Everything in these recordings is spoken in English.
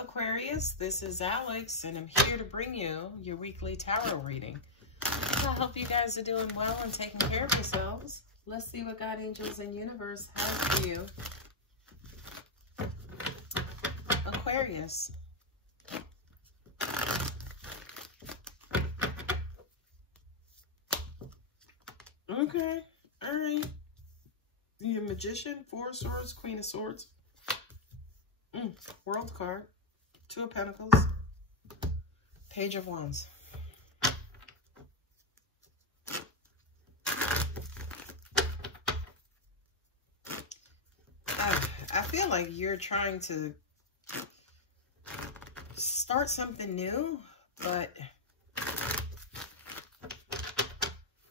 Aquarius, this is Alex, and I'm here to bring you your weekly tarot reading. I hope you guys are doing well and taking care of yourselves. Let's see what God, angels, and universe have for you. Aquarius. Okay, all right. The Magician, Four of Swords, Queen of Swords. World card, Two of Pentacles, Page of Wands. I feel like you're trying to start something new, but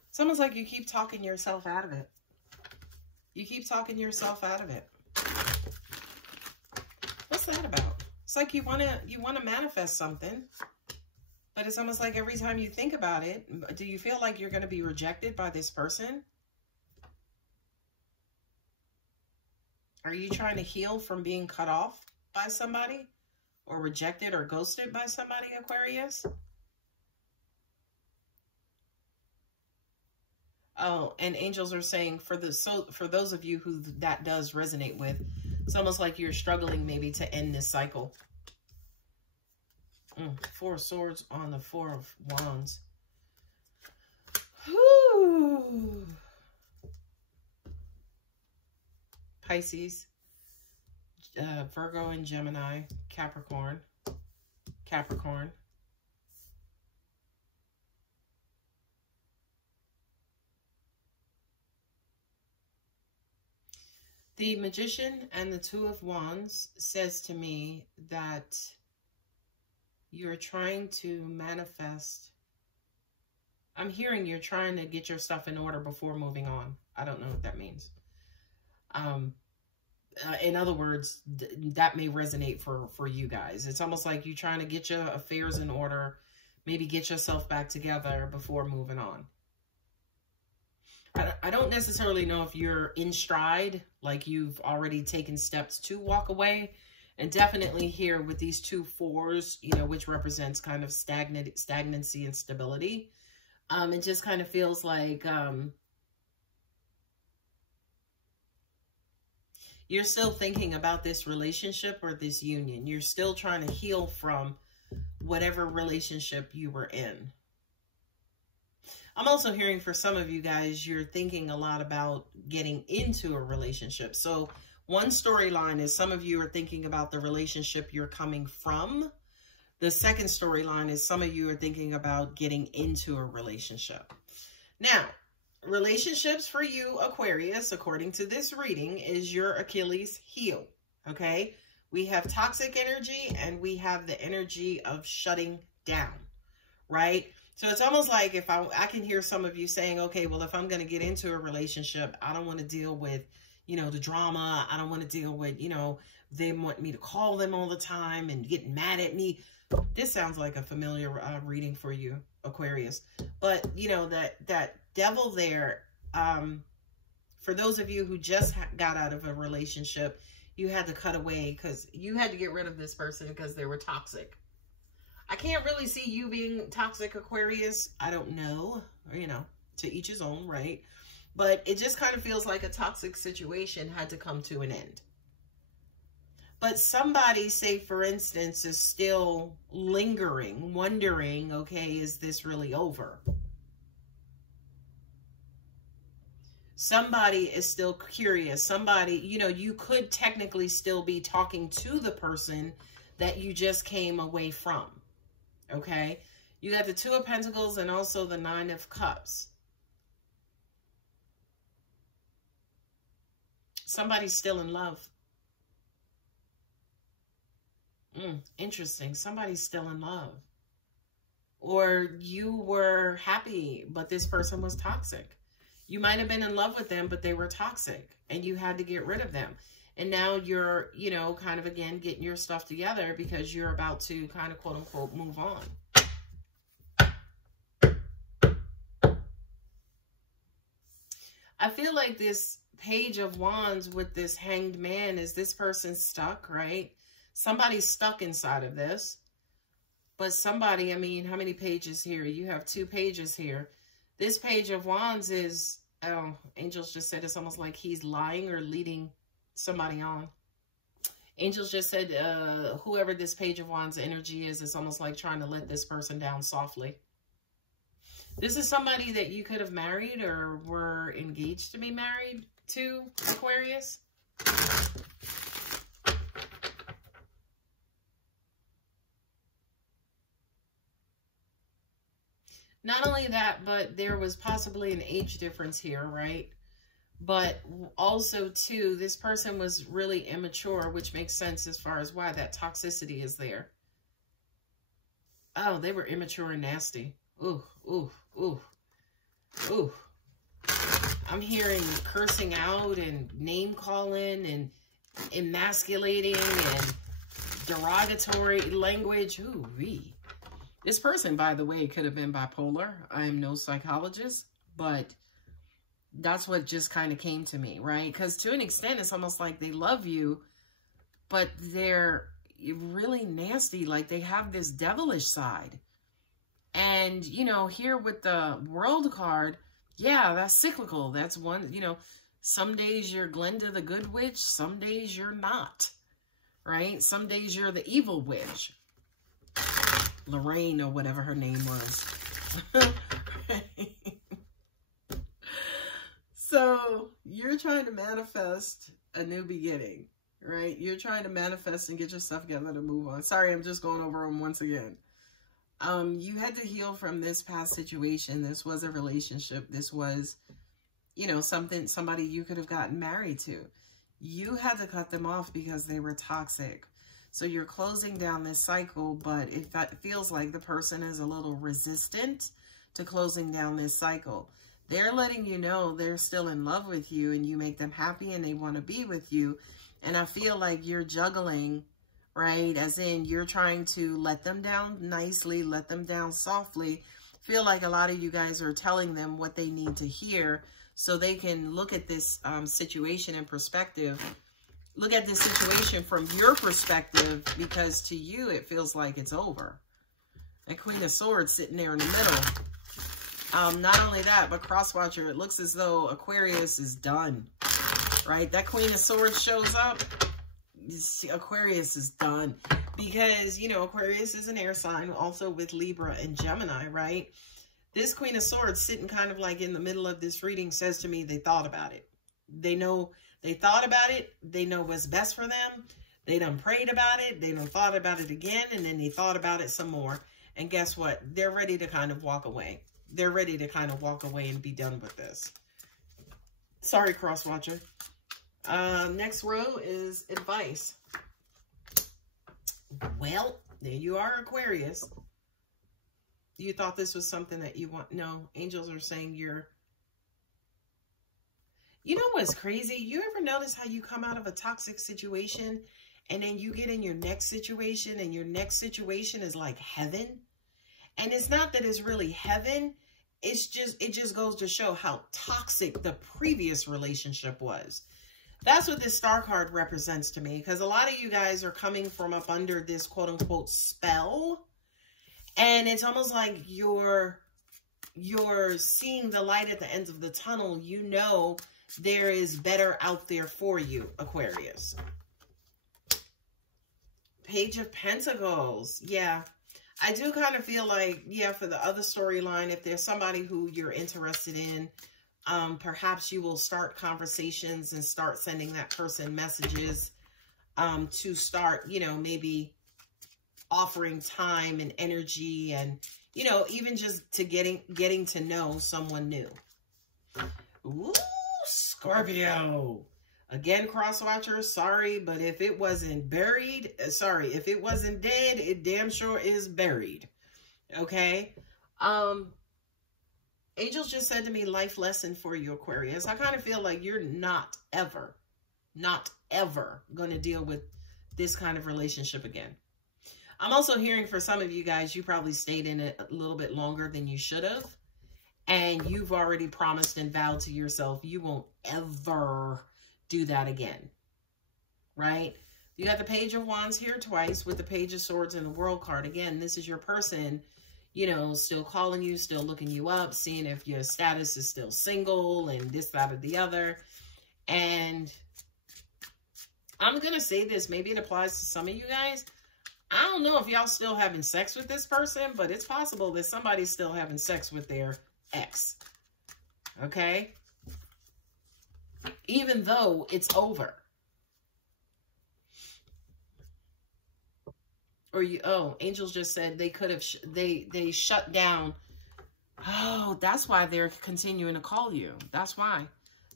it's almost like you keep talking yourself out of it. You keep talking yourself out of it. What's that about? It's like you want to manifest something, but it's almost like every time you think about it, do you feel like you're going to be rejected by this person? Are you trying to heal from being cut off by somebody or rejected or ghosted by somebody, Aquarius? Oh, and angels are saying for those of you who that does resonate with, it's almost like you're struggling maybe to end this cycle. Four of Swords on the Four of Wands. Whew. Pisces, Virgo and Gemini, Capricorn. The Magician and the Two of Wands says to me that you're trying to manifest. I'm hearing you're trying to get your stuff in order before moving on. I don't know what that means. In other words, that may resonate for you guys. It's almost like you're trying to get your affairs in order, maybe get yourself back together before moving on. I don't necessarily know if you're in stride, like you've already taken steps to walk away. And definitely here with these two fours, you know, which represents kind of stagnancy and stability. It just kind of feels like you're still thinking about this relationship or this union. You're still trying to heal from whatever relationship you were in. I'm also hearing for some of you guys, you're thinking a lot about getting into a relationship. So one storyline is some of you are thinking about the relationship you're coming from. The second storyline is some of you are thinking about getting into a relationship. Now, relationships for you, Aquarius, according to this reading, is your Achilles heel, okay? We have toxic energy and we have the energy of shutting down, right? So it's almost like if I can hear some of you saying, okay, well, if I'm going to get into a relationship, I don't want to deal with, you know, the drama. I don't want to deal with, you know, they want me to call them all the time and get mad at me. This sounds like a familiar reading for you, Aquarius. But, you know, that devil there, for those of you who just got out of a relationship, you had to cut away because you had to get rid of this person because they were toxic. I can't really see you being toxic, Aquarius. I don't know, you know, to each his own, right? But it just kind of feels like a toxic situation had to come to an end. But somebody, say for instance, is still lingering, wondering, okay, is this really over? Somebody is still curious. Somebody, you know, you could technically still be talking to the person that you just came away from. Okay, you got the Two of Pentacles and also the Nine of Cups. Somebody's still in love. Interesting. Somebody's still in love. Or you were happy, but this person was toxic. You might have been in love with them, but they were toxic and you had to get rid of them. And now you're, you know, kind of, again, getting your stuff together because you're about to kind of, quote unquote, move on. I feel like this Page of Wands with this Hanged Man is this person stuck, right? Somebody's stuck inside of this. But somebody, I mean, how many pages here? You have 2 pages here. This Page of Wands is, oh, angels just said it's almost like he's lying or leading somebody on. Angels just said whoever this Page of Wands energy is, it's almost like trying to let this person down softly. This is somebody that you could have married or were engaged to be married to, Aquarius. Not only that, but there was possibly an age difference here, right? But also, too, this person was really immature, which makes sense as far as why that toxicity is there. Oh, they were immature and nasty. Ooh, ooh, ooh, ooh. I'm hearing cursing out and name-calling and emasculating and derogatory language. Ooh-wee. This person, by the way, could have been bipolar. I am no psychologist, but that's what just kind of came to me, right? Because to an extent, it's almost like they love you, but they're really nasty. Like they have this devilish side. And, you know, here with the World card, yeah, that's cyclical. That's one, you know, some days you're Glenda the good witch. Some days you're not, right? Some days you're the evil witch. Lorraine or whatever her name was. So you're trying to manifest a new beginning, right? You're trying to manifest and get your stuff together to move on. Sorry, I'm just going over them once again. You had to heal from this past situation. This was a relationship. This was, you know, somebody you could have gotten married to. You had to cut them off because they were toxic. So you're closing down this cycle, but it feels like the person is a little resistant to closing down this cycle. They're letting you know they're still in love with you and you make them happy and they want to be with you. And I feel like you're juggling, right? As in you're trying to let them down nicely, let them down softly. Feel like a lot of you guys are telling them what they need to hear so they can look at this situation in perspective. Look at this situation from your perspective, because to you, it feels like it's over. And Queen of Swords sitting there in the middle. Not only that, but Crosswatcher, it looks as though Aquarius is done, right? That Queen of Swords shows up, Aquarius is done. Because, you know, Aquarius is an air sign, also with Libra and Gemini, right? This Queen of Swords sitting kind of like in the middle of this reading says to me they thought about it. They know. They thought about it. They know what's best for them. They done prayed about it. They done thought about it again. And then they thought about it some more. And guess what? They're ready to kind of walk away. They're ready to kind of walk away and be done with this. Sorry, Crosswatcher. Next row is advice. Well, there you are, Aquarius. You thought this was something that you want. No, angels are saying you're... You know what's crazy? You ever notice how you come out of a toxic situation and then you get in your next situation and your next situation is like heaven? And it's not that it's really heaven. It's just, it just goes to show how toxic the previous relationship was. That's what this star card represents to me, because a lot of you guys are coming from up under this quote unquote spell. And it's almost like you're seeing the light at the end of the tunnel. You know, there is better out there for you, Aquarius. Page of Pentacles. Yeah, I do kind of feel like, yeah, for the other storyline, if there's somebody who you're interested in, perhaps you will start conversations and start sending that person messages to start, you know, maybe offering time and energy and, you know, even just to getting to know someone new. Ooh. Scorpio. Again, Crosswatcher, sorry, but if it wasn't buried, sorry, if it wasn't dead, it damn sure is buried. Okay? Angels just said to me, life lesson for you, Aquarius. I kind of feel like you're not ever going to deal with this kind of relationship again. I'm also hearing for some of you guys, you probably stayed in it a little bit longer than you should have. And you've already promised and vowed to yourself you won't ever do that again, right? You got the Page of Wands here twice with the Page of Swords and the World card. Again, this is your person, you know, still calling you, still looking you up, seeing if your status is still single and this, that, or the other. And I'm going to say this, maybe it applies to some of you guys. I don't know if y'all still having sex with this person, but it's possible that somebody's still having sex with their ex. Okay? Even though it's over. Or you, oh, angels just said they could have, they shut down. Oh, that's why they're continuing to call you. That's why.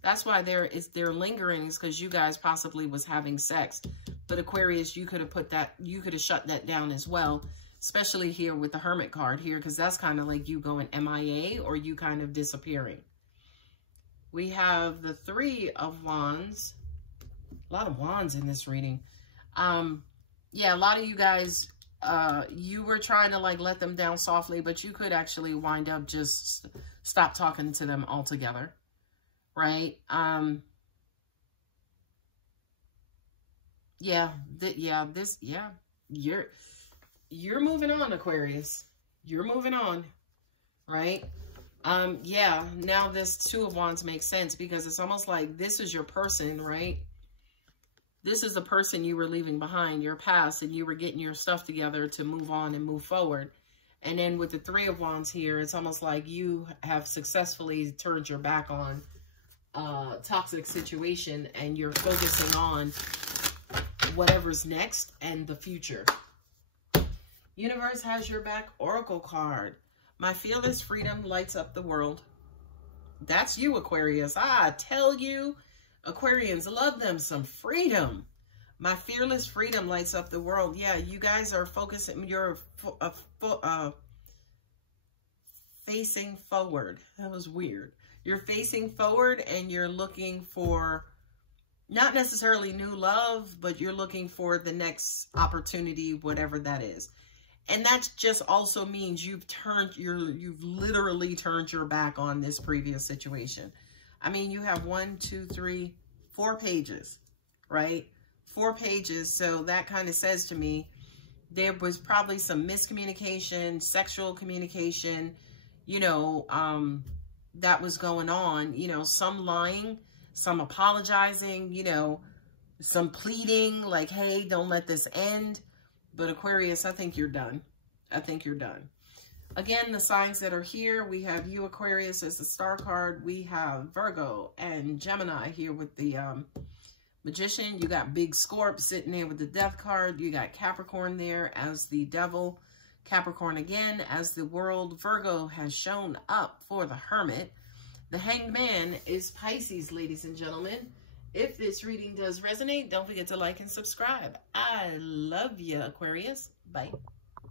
That's why they're lingering, is because you guys possibly was having sex. But Aquarius, you could have put that, you could have shut that down as well. Especially here with the Hermit card here, because that's kind of like you going MIA or you kind of disappearing. We have the Three of Wands. A lot of wands in this reading. Yeah, a lot of you guys, you were trying to like let them down softly, but you could actually wind up just stop talking to them altogether, right? Yeah, you're moving on, Aquarius. You're moving on, right? Yeah, now this Two of Wands makes sense because it's almost like this is your person, right? This is the person you were leaving behind, your past, and you were getting your stuff together to move on and move forward. And then with the Three of Wands here, it's almost like you have successfully turned your back on a toxic situation and you're focusing on whatever's next and the future. Universe has your back, Oracle card. My fearless freedom lights up the world. That's you, Aquarius. I tell you, Aquarians love them some freedom. My fearless freedom lights up the world. Yeah, you guys are focusing, you're facing forward. That was weird. You're facing forward and you're looking for not necessarily new love, but you're looking for the next opportunity, whatever that is. And that just also means you've literally turned your back on this previous situation. I mean, you have 1, 2, 3, 4 pages, right? 4 pages. So that kind of says to me, there was probably some miscommunication, sexual communication, you know, that was going on, you know, some lying, some apologizing, you know, some pleading like, hey, don't let this end. But Aquarius, I think you're done. I think you're done. Again, the signs that are here, we have you, Aquarius, as the star card. We have Virgo and Gemini here with the Magician. You got Big Scorp sitting there with the Death card. You got Capricorn there as the Devil. Capricorn again as the World. Virgo has shown up for the Hermit. The Hanged Man is Pisces, ladies and gentlemen. If this reading does resonate, don't forget to like and subscribe. I love you, Aquarius. Bye.